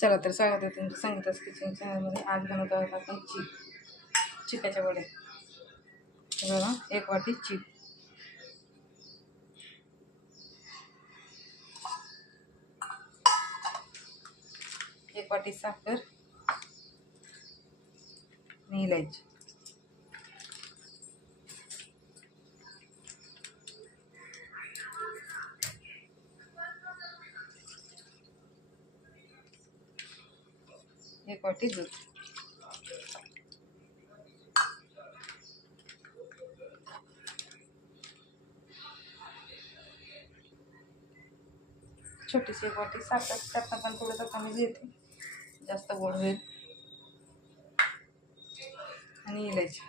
चला तर स्वागत आहे तुमचं संगीताच किचन चॅनलमध्ये आज बनवत आहोत आपण चीप चिकाच्या वड्या बघा एक वाटी चीप एक वाटी साखर. आणि इलायची. एक वाटी दूध. छोटीशी एक वाटी साखर त्यातनं पण थोडंसं कमी घेते. जास्त गोड होईल. आणि इलायची.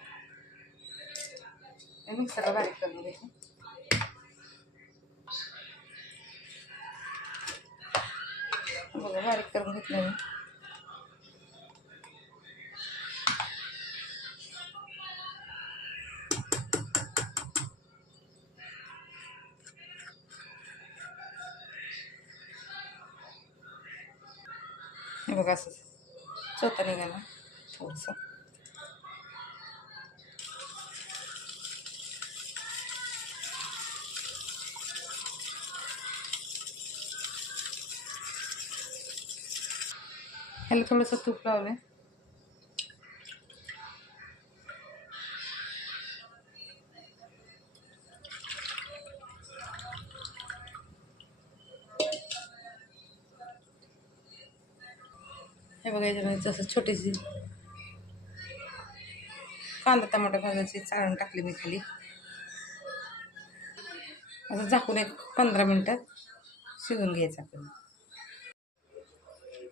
हे मिक्सरला बारीक करून घ्यायची. बघा बारीक करून घेतलं मी. हे बघा असं. चौथा निघाला थोडंसं. ह्याला थोडंसं तूप लावलं आहे हे बघा याच्यामध्ये जसं छोटीशी कांदा टमाटर भाजायची चाळून टाकली मी खाली. असं झाकून एक पंधरा मिनटात शिजून घ्यायचं आपण.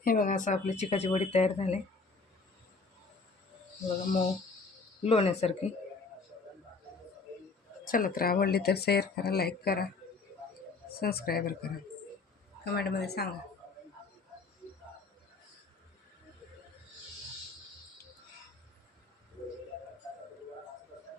हे बघा असं आपली चिकाची वडी तयार झाली. बघा मऊ लोण्यासारखी. चला तर आवडली तर शेअर करा लाईक करा सबस्क्रायबर करा. कमेंटमध्ये सांगा.